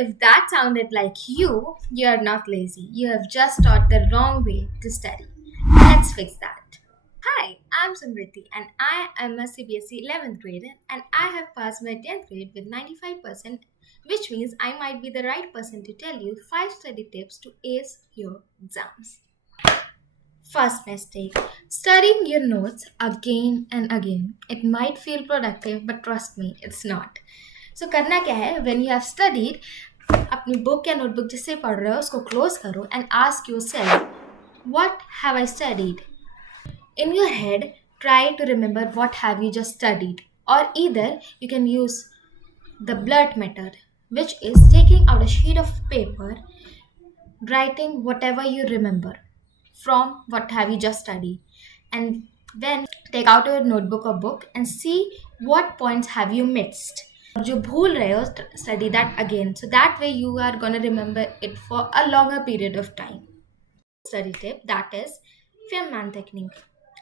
if that sounded like you are not lazy. You have just taught the wrong way to study. Let's fix that. Hi, I'm Samriti and I am a CBSE 11th grader and I have passed my 10th grade with 95%, which means I might be the right person to tell you 5 study tips to ace your exams. First mistake, studying your notes again and again. It might feel productive, but trust me, it's not. So करना क्या है, when you have studied, अपनी book या notebook जिससे पढ़ रहे हो उसको close करो and ask yourself, what have I studied? In your head, try to remember what have you just studied. Or either you can use the blurt method, which is taking out a sheet of paper, writing whatever you remember from what have you just studied, and then take out your notebook or book and see what points have you missed. जो भूल रहे हो, study that again. So that way you are going to remember it for a longer period of time. Study tip, that is Feynman Technique.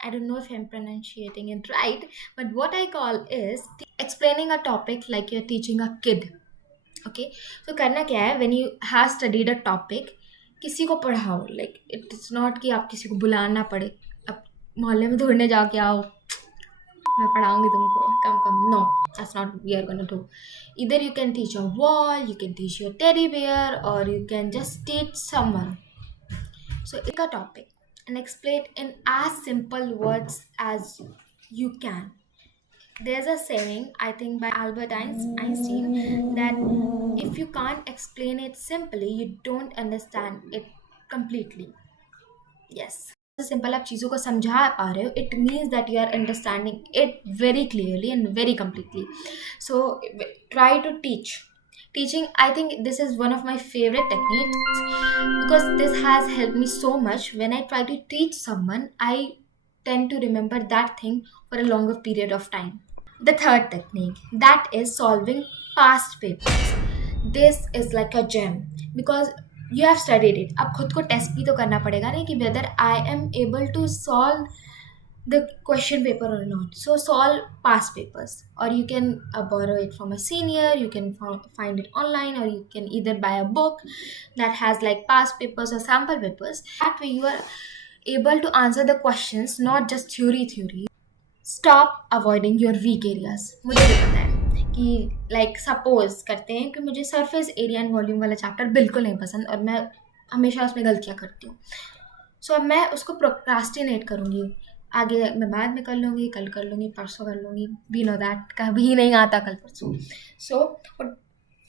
I don't know if I'm pronunciating it right, but what I call is explaining a topic like you're teaching a kid. Okay, so करना क्या है, when you have studied a topic, किसी को पढ़ाओ. Like it's not कि आप किसी को बुलाना पड़े, अब मोहल्ले में दौड़ने जाके आओ, मैं पढ़ाऊंगी तुमको, come. No, that's not what we are gonna do. Either you can teach a wall, you can teach your teddy bear, or you can just teach someone. So pick a topic and explain it in as simple words as you can. There's a saying, I think by Albert Einstein, that if you can't explain it simply, you don't understand it completely. Yes. Simple आप चीज़ों को समझा पा रहे हो, it means that you are understanding it very clearly and very completely. So try to teach. Teaching, I think this is one of my favorite techniques because this has helped me so much. When I try to teach someone, I tend to remember that thing for a longer period of time. The third technique, that is solving past papers. This is like a gem because you have studied it. अब खुद को test भी तो करना पड़ेगा नहीं कि whether I am able to solve the question paper or not. So solve past papers, or you can borrow it from a senior. You can find it online, or you can either buy a book that has like past papers or sample papers. That way you are able to answer the questions, not just theory. Stop avoiding your weak areas. मुझे भी पता है कि like suppose करते हैं कि मुझे surface area and volume वाला चैप्टर बिल्कुल नहीं पसंद और मैं हमेशा उसमें गलतियाँ करती हूँ. सो अब मैं उसको प्रोक्रास्टिनेट करूँगी, आगे मैं बाद में कर लूँगी, कल कर लूँगी, परसों कर लूँगी. वी नो दैट कभी नहीं आता कल परसों. सो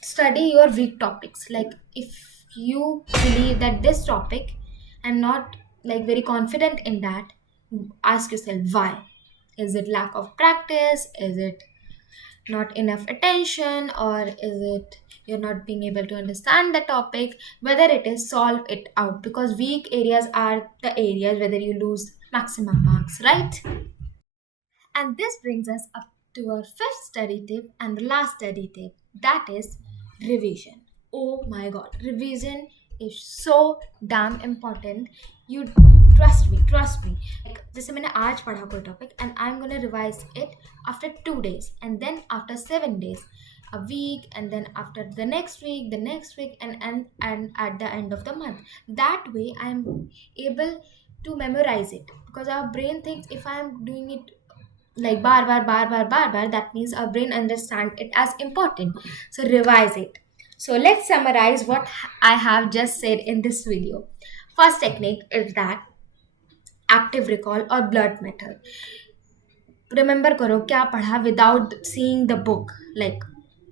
study your weak topics. Like if you believe that this topic I'm not like very confident in that, ask yourself why. Is it lack of practice? Is it not enough attention? Or is it you're not being able to understand the topic? Whether it is, solve it out, because weak areas are the areas whether you lose maximum marks, right? And this brings us up to our fifth study tip and the last study tip, that is revision. Oh my god, revision is so damn important. You trust me. Like, जैसे मैंने आज पढ़ा कोई topic and I'm gonna revise it after 2 days, and then after 7 days, a week, and then after the next week, and at the end of the month. That way I'm able to memorize it, because our brain thinks if I'm doing it like bar, that means our brain understand it as important. So revise it. So let's summarize what I have just said in this video. First technique is that active recall or blurt method. Remember करो क्या पढ़ा without seeing the book, like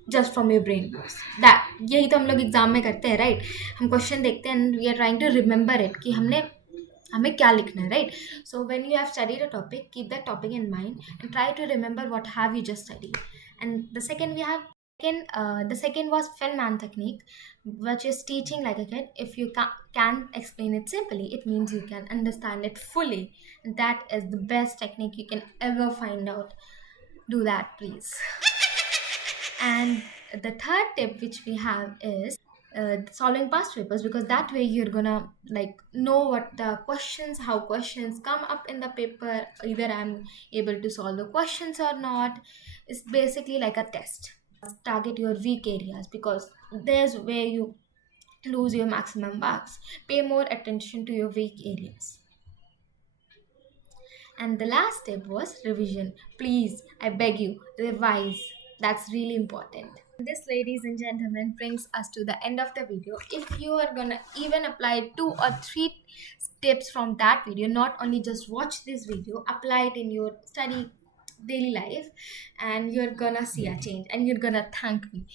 just from your brain. That यही तो हम लोग exam में करते हैं, right? हम क्वेश्चन देखते हैं and we are trying to remember it कि हमने हमें क्या लिखना है, right? So when you have studied a topic, keep that topic in mind and try to remember what have you just studied. And the second was Feynman Technique, which is teaching like a kid. If you can explain it simply, it means you can understand it fully, and that is the best technique you can ever find out. Do that, please. And the third tip which we have is solving past papers, because that way you're gonna like know what the questions, how questions come up in the paper, either I'm able to solve the questions or not. It's basically like a test. Target your weak areas, because there's where you lose your maximum marks. Pay more attention to your weak areas. And the last step was revision. Please, I beg you, revise. That's really important. This, ladies and gentlemen, brings us to the end of the video. If you are gonna even apply 2 or 3 tips from that video, not only just watch this video, apply it in your study daily life, and you're gonna see a change and you're gonna thank me,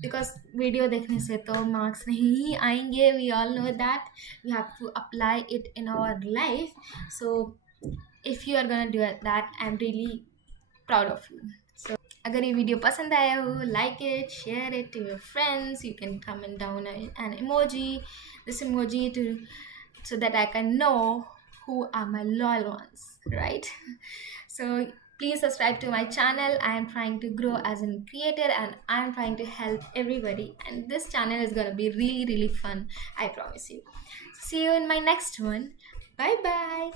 because video देखने से तो marks नहीं आएंगे. We all know that we have to apply it in our life. So if you are gonna do it, that I'm really proud of you. So अगर ये video पसंद आया हो, like it, share it to your friends. You can comment down an emoji, this emoji, to so that I can know who are my loyal ones, right? So please subscribe to my channel. I am trying to grow as a creator and I am trying to help everybody, and this channel is gonna be really fun, I promise you. See you in my next one. Bye bye.